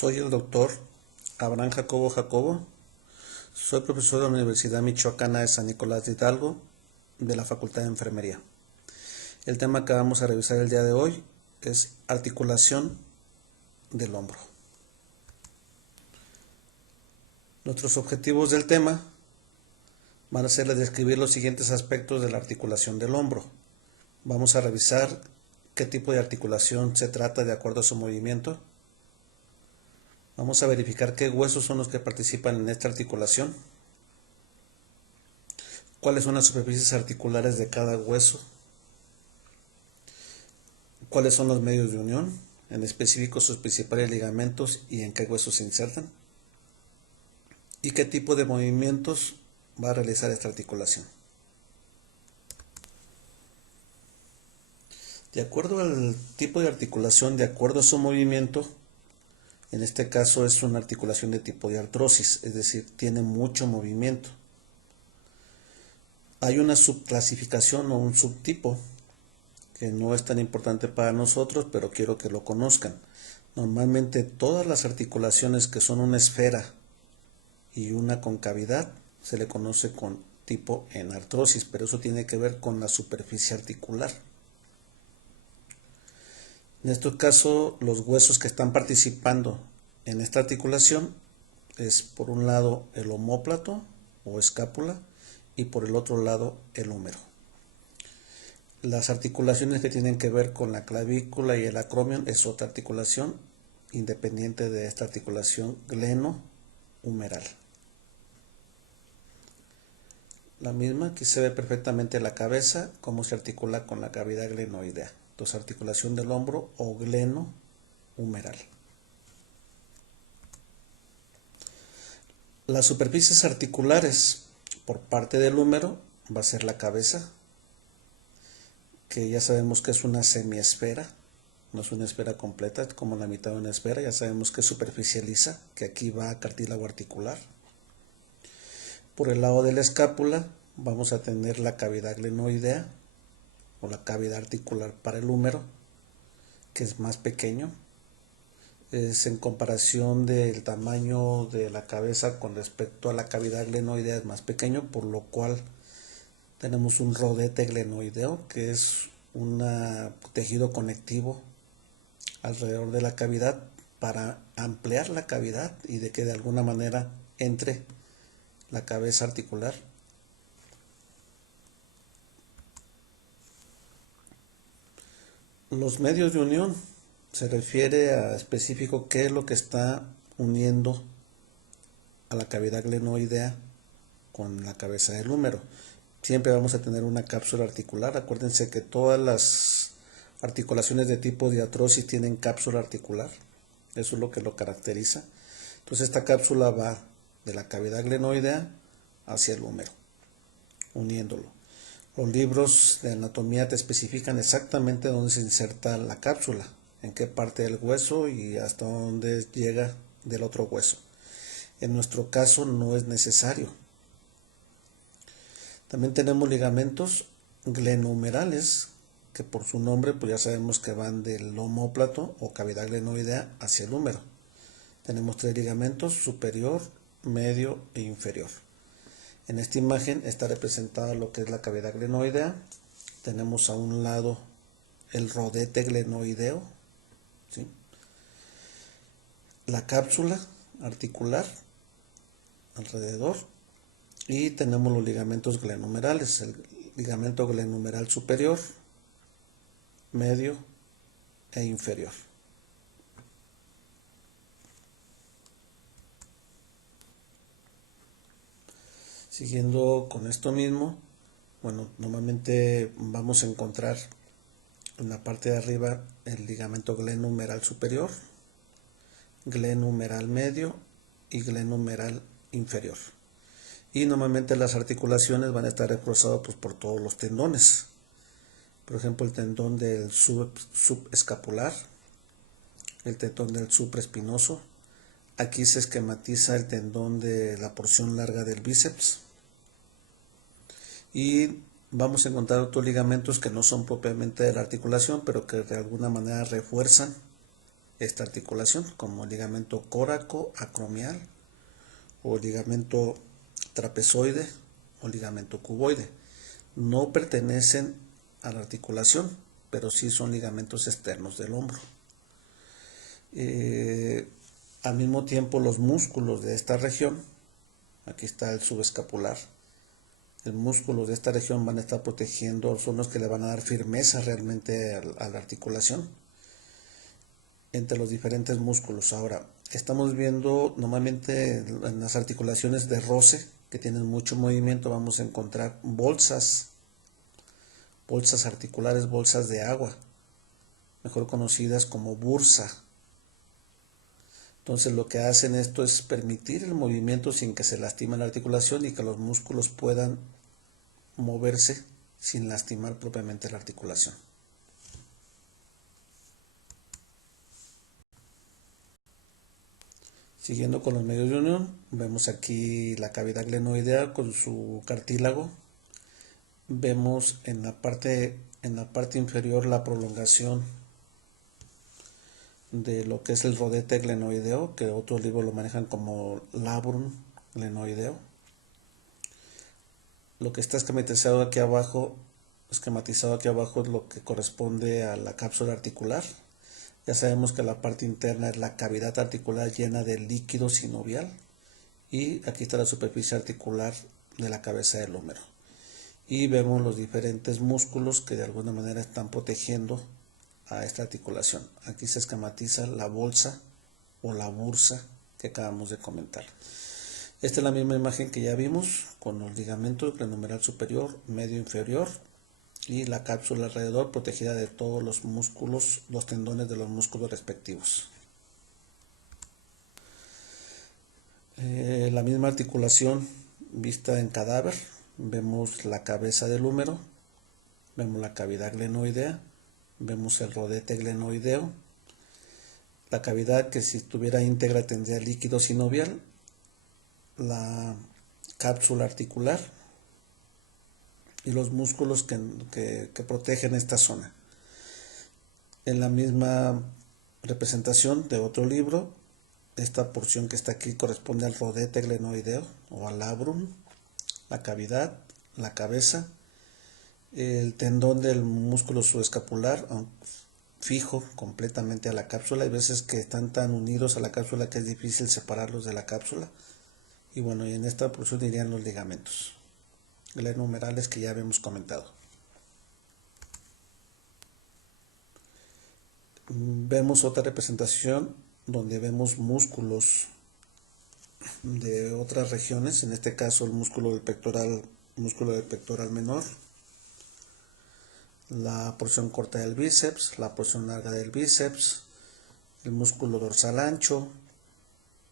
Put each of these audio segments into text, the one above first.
Soy el doctor Abraham Jacobo. Soy profesor de la Universidad Michoacana de San Nicolás de Hidalgo, de la Facultad de Enfermería. El tema que vamos a revisar el día de hoy es articulación del hombro. Nuestros objetivos del tema van a ser describir los siguientes aspectos de la articulación del hombro. Vamos a revisar qué tipo de articulación se trata de acuerdo a su movimiento. Vamos a verificar qué huesos son los que participan en esta articulación, cuáles son las superficies articulares de cada hueso, cuáles son los medios de unión, en específico sus principales ligamentos y en qué huesos se insertan, y qué tipo de movimientos va a realizar esta articulación. De acuerdo al tipo de articulación, de acuerdo a su movimiento, en este caso es una articulación de tipo de artrosis, es decir, tiene mucho movimiento. Hay una subclasificación o un subtipo que no es tan importante para nosotros, pero quiero que lo conozcan. Normalmente todas las articulaciones que son una esfera y una concavidad se le conoce con tipo en artrosis, pero eso tiene que ver con la superficie articular. En este caso, los huesos que están participando en esta articulación es por un lado el omóplato o escápula y por el otro lado el húmero. Las articulaciones que tienen que ver con la clavícula y el acromion es otra articulación independiente de esta articulación glenohumeral. La misma, aquí se ve perfectamente la cabeza, cómo se articula con la cavidad glenoidea. Entonces, articulación del hombro o glenohumeral. Las superficies articulares por parte del húmero va a ser la cabeza, que ya sabemos que es una semiesfera, no es una esfera completa, es como la mitad de una esfera, ya sabemos que es superficializa, que aquí va a cartílago articular. Por el lado de la escápula vamos a tener la cavidad glenoidea o la cavidad articular para el húmero, que es más pequeño. Es en comparación del tamaño de la cabeza con respecto a la cavidad glenoidea es más pequeño, por lo cual tenemos un rodete glenoideo, que es un tejido conectivo alrededor de la cavidad para ampliar la cavidad y de que de alguna manera entre la cabeza articular. Los medios de unión se refiere a específico qué es lo que está uniendo a la cavidad glenoidea con la cabeza del húmero. Siempre vamos a tener una cápsula articular. Acuérdense que todas las articulaciones de tipo de artrosis tienen cápsula articular. Eso es lo que lo caracteriza. Entonces esta cápsula va de la cavidad glenoidea hacia el húmero, uniéndolo. Los libros de anatomía te especifican exactamente dónde se inserta la cápsula, en qué parte del hueso y hasta dónde llega del otro hueso. En nuestro caso no es necesario. También tenemos ligamentos glenohumerales, que por su nombre pues ya sabemos que van del omóplato o cavidad glenoidea hacia el húmero. Tenemos tres ligamentos: superior, medio e inferior. En esta imagen está representada lo que es la cavidad glenoidea. Tenemos a un lado el rodete glenoideo, ¿sí? La cápsula articular alrededor, y tenemos los ligamentos glenohumerales, el ligamento glenohumeral superior, medio e inferior. Siguiendo con esto mismo, bueno, normalmente vamos a encontrar en la parte de arriba el ligamento glenohumeral superior, glenohumeral medio y glenohumeral inferior. Y normalmente las articulaciones van a estar reforzadas pues, por todos los tendones. Por ejemplo, el tendón del subescapular, el tendón del supraespinoso. Aquí se esquematiza el tendón de la porción larga del bíceps. Y vamos a encontrar otros ligamentos que no son propiamente de la articulación, pero que de alguna manera refuerzan esta articulación, como el ligamento coracoacromial o ligamento trapezoide o ligamento cuboide. No pertenecen a la articulación, pero sí son ligamentos externos del hombro. Al mismo tiempo, los músculos de esta región, aquí está el subescapular, el músculo de esta región van a estar protegiendo, son los que le van a dar firmeza realmente a la articulación entre los diferentes músculos. Ahora, estamos viendo normalmente en las articulaciones de roce que tienen mucho movimiento, vamos a encontrar bolsas articulares, bolsas de agua, mejor conocidas como bursa. Entonces lo que hacen esto es permitir el movimiento sin que se lastime la articulación y que los músculos puedan moverse sin lastimar propiamente la articulación. Siguiendo con los medios de unión, vemos aquí la cavidad glenoidea con su cartílago. Vemos en la parte inferior la prolongación de lo que es el rodete glenoideo, que otros libros lo manejan como labrum glenoideo. Lo que está esquematizado aquí abajo es lo que corresponde a la cápsula articular. Ya sabemos que la parte interna es la cavidad articular llena de líquido sinovial y aquí está la superficie articular de la cabeza del húmero. Y vemos los diferentes músculos que de alguna manera están protegiendo a esta articulación. Aquí se esquematiza la bolsa o la bursa que acabamos de comentar. Esta es la misma imagen que ya vimos con los ligamentos glenohumeral superior, medio inferior y la cápsula alrededor protegida de todos los músculos, los tendones de los músculos respectivos. La misma articulación vista en cadáver, vemos la cabeza del húmero, vemos la cavidad glenoidea, vemos el rodete glenoideo, la cavidad que si estuviera íntegra tendría líquido sinovial, la cápsula articular y los músculos que protegen esta zona. En la misma representación de otro libro, esta porción que está aquí corresponde al rodete glenoideo o al labrum, la cavidad, la cabeza, el tendón del músculo subescapular fijo completamente a la cápsula. Hay veces que están tan unidos a la cápsula que es difícil separarlos de la cápsula. Y bueno, y en esta porción irían los ligamentos glenohumerales que ya habíamos comentado. Vemos otra representación donde vemos músculos de otras regiones, en este caso el músculo del pectoral menor, la porción corta del bíceps, la porción larga del bíceps, el músculo dorsal ancho,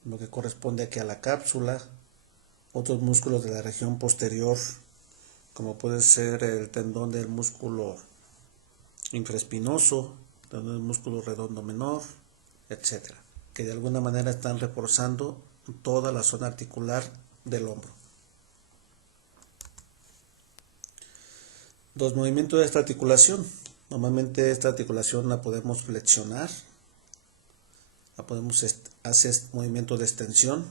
lo que corresponde aquí a la cápsula, otros músculos de la región posterior, como puede ser el tendón del músculo infraespinoso, tendón del músculo redondo menor, etc., que de alguna manera están reforzando toda la zona articular del hombro. Los movimientos de esta articulación. Normalmente esta articulación la podemos flexionar, la podemos hacer movimientos de extensión,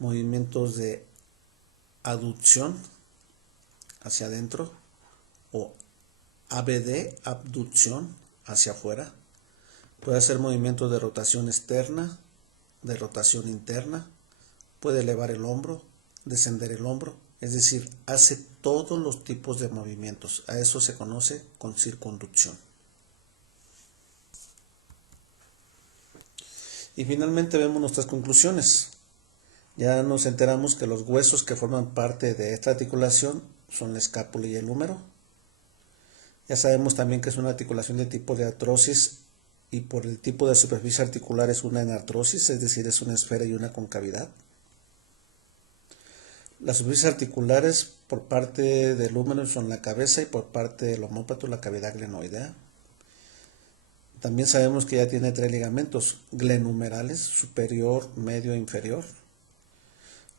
movimientos de aducción hacia adentro o ABD, abducción hacia afuera. Puede hacer movimientos de rotación externa, de rotación interna, puede elevar el hombro, descender el hombro, es decir, hace todos los tipos de movimientos. A eso se conoce con circunducción. Y finalmente vemos nuestras conclusiones. Ya nos enteramos que los huesos que forman parte de esta articulación son la escápula y el húmero. Ya sabemos también que es una articulación de tipo de artrosis y por el tipo de superficie articular es una enartrosis, es decir, es una esfera y una concavidad. Las superficies articulares por parte del húmero son la cabeza y por parte del omóplato la cavidad glenoidea. También sabemos que ya tiene 3 ligamentos glenohumerales, superior, medio e inferior.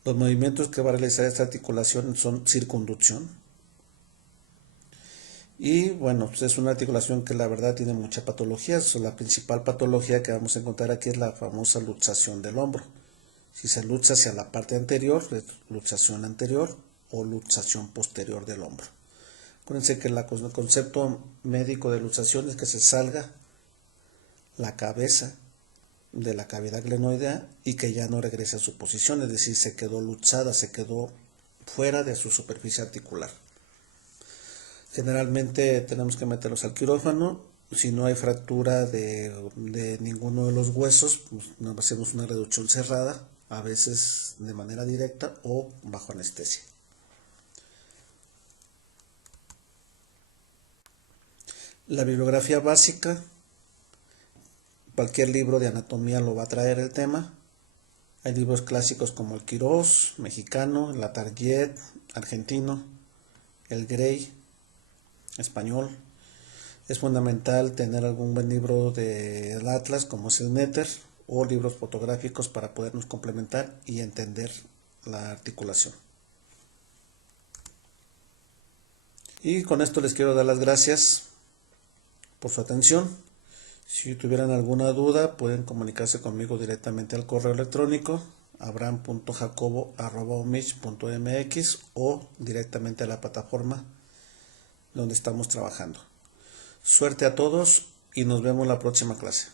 Los movimientos que va a realizar esta articulación son circunducción. Y bueno, pues es una articulación que la verdad tiene mucha patología. La principal patología que vamos a encontrar aquí es la famosa luxación del hombro. Si se luxa hacia la parte anterior, es luxación anterior o luxación posterior del hombro. Acuérdense que el concepto médico de luxación es que se salga la cabeza de la cavidad glenoidea y que ya no regrese a su posición, es decir, se quedó luxada, se quedó fuera de su superficie articular. Generalmente tenemos que meterlos al quirófano. Si no hay fractura de ninguno de los huesos, pues hacemos una reducción cerrada, a veces de manera directa o bajo anestesia. La bibliografía básica, cualquier libro de anatomía lo va a traer el tema. Hay libros clásicos como el Quirós, mexicano, el Latarjet, argentino, el Gray, español. Es fundamental tener algún buen libro del Atlas como es el Netter o libros fotográficos para podernos complementar y entender la articulación. Y con esto les quiero dar las gracias por su atención. Si tuvieran alguna duda pueden comunicarse conmigo directamente al correo electrónico abram.jacobo@omich.mx o directamente a la plataforma donde estamos trabajando. Suerte a todos y nos vemos la próxima clase.